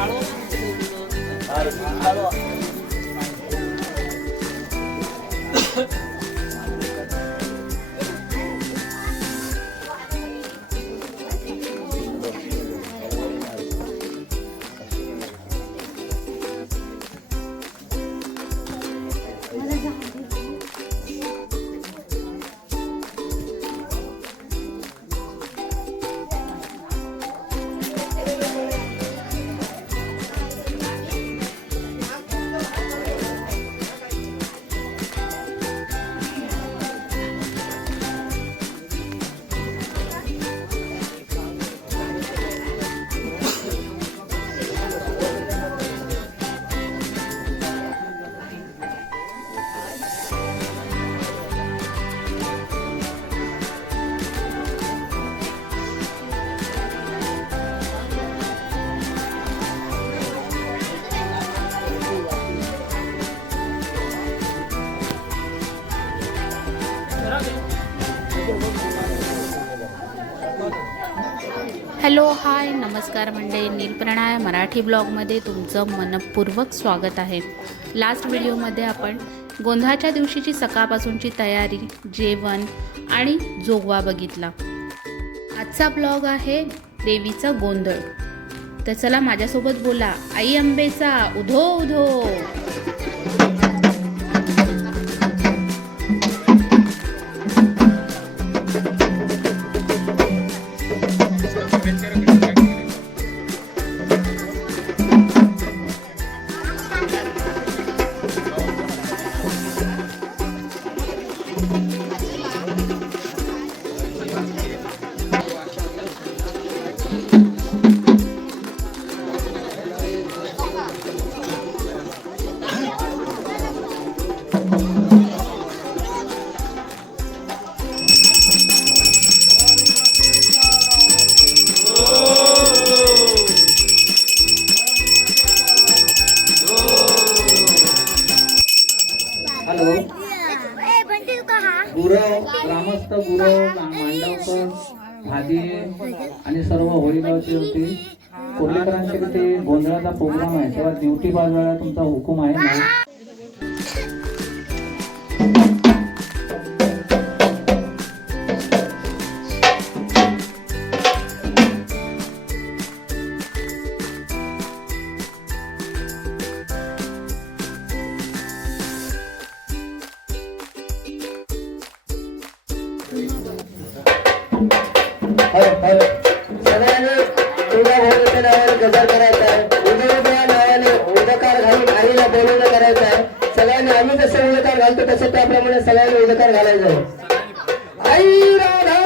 Halo, halo, halo. Hello hi नमस्कार म्हणजे नीलप्रणाय मराठी ब्लॉगमध्ये तुमचं मनपूर्वक स्वागत आहे. लास्ट व्हिडिओमध्ये आपण गोंधळाच्या दिवशीची सकाळपासूनची तयारी जेवण आणि जोगवा बघितला. आजचा ब्लॉग आहे देवीचा गोंधळ. तर चला माझ्यासोबत बोला. आई अंबेचा उधो उधो. ग्रामस्थ गुरव मांडवकर भागे आणि सर्व होळीगावचे होते. कोल्हेकरांचे ते गोंधळाचा प्रोग्राम आहे. तेव्हा ड्युटी बाजवायला तुमचा हुकूम आहे ना? आहे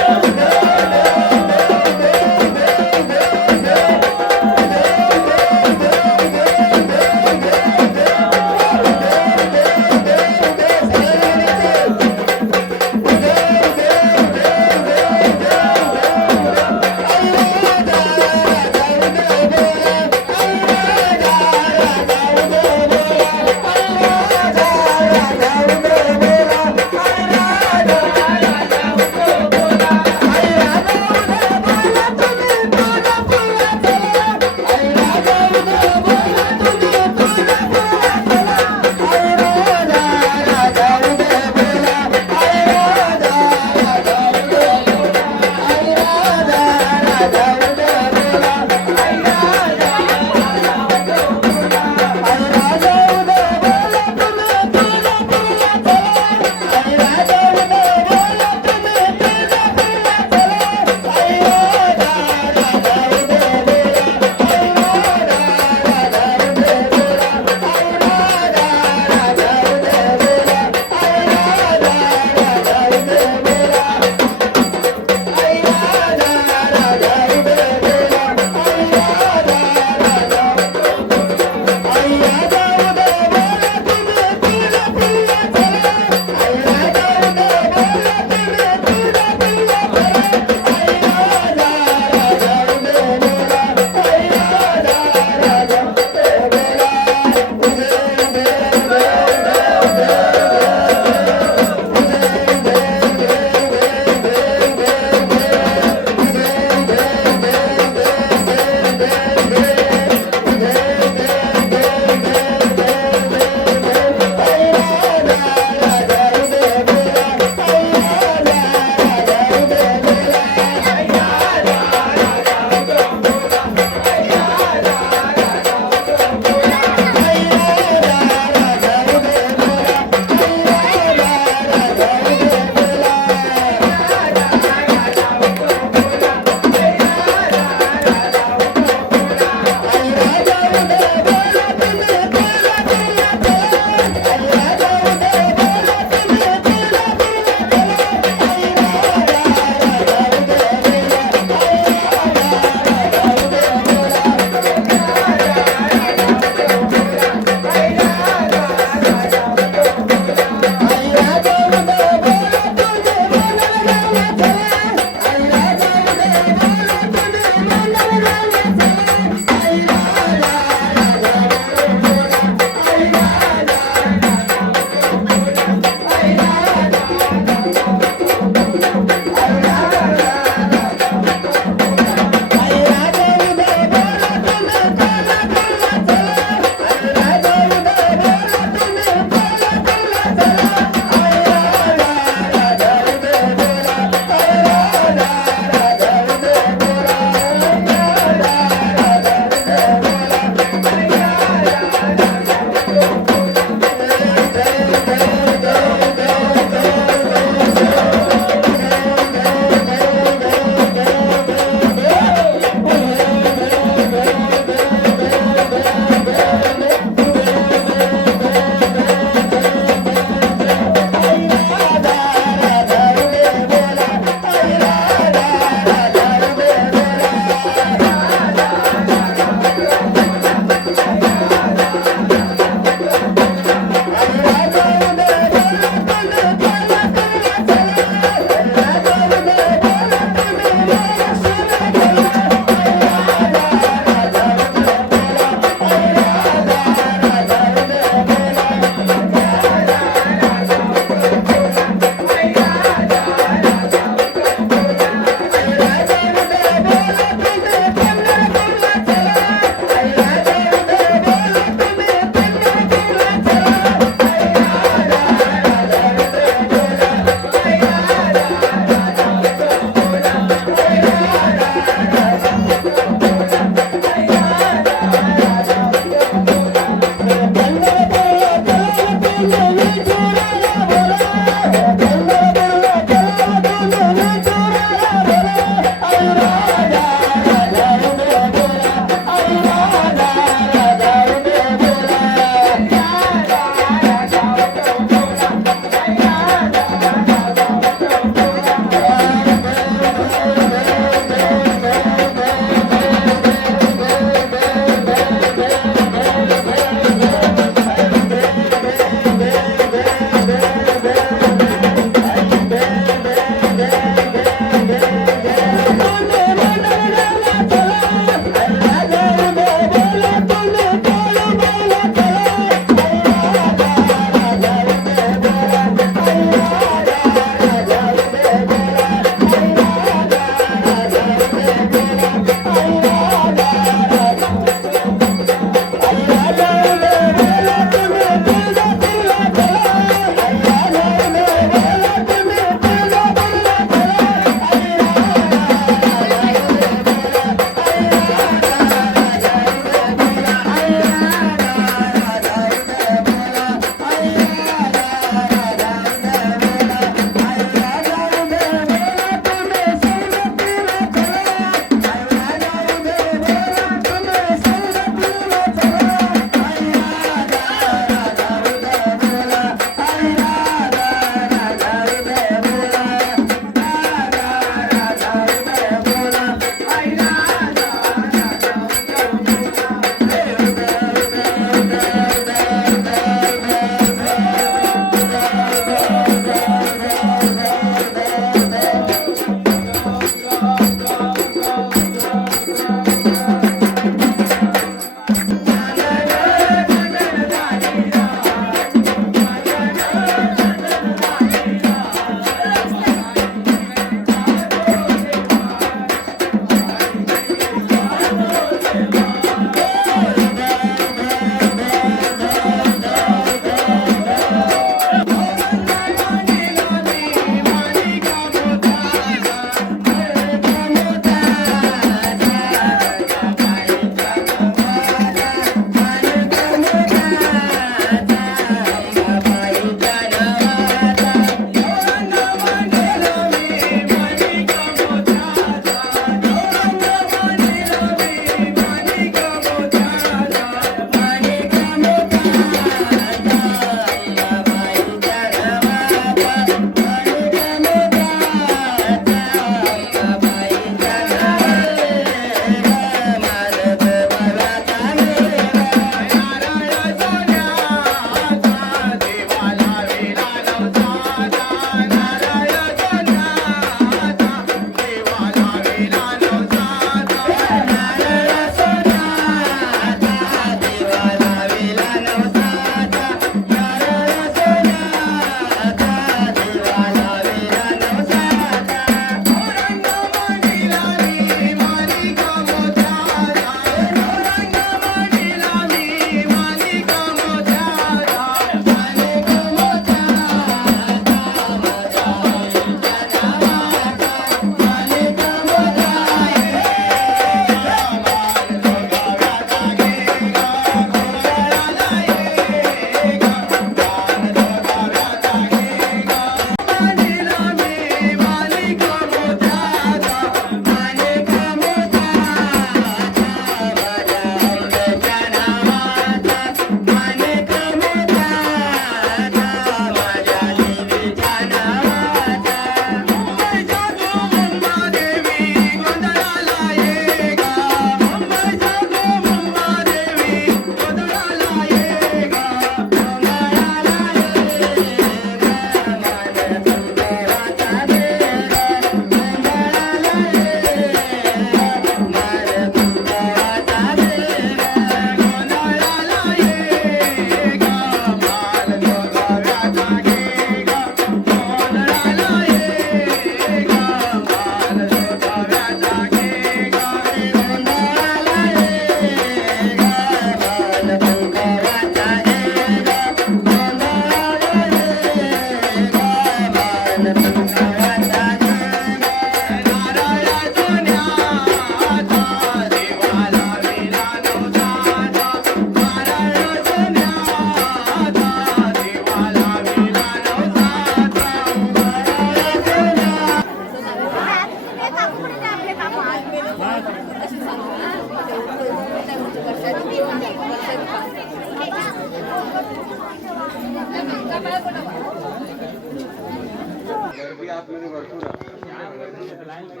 कोणाचा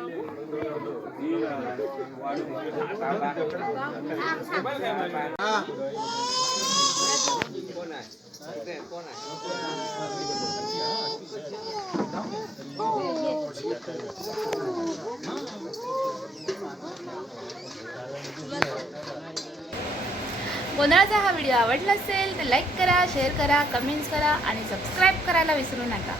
गोंधळाचा हा व्हिडिओ आवडला असेल तर लाईक करा शेअर करा कमेंट्स करा आणि सबस्क्राईब करायला विसरू नका.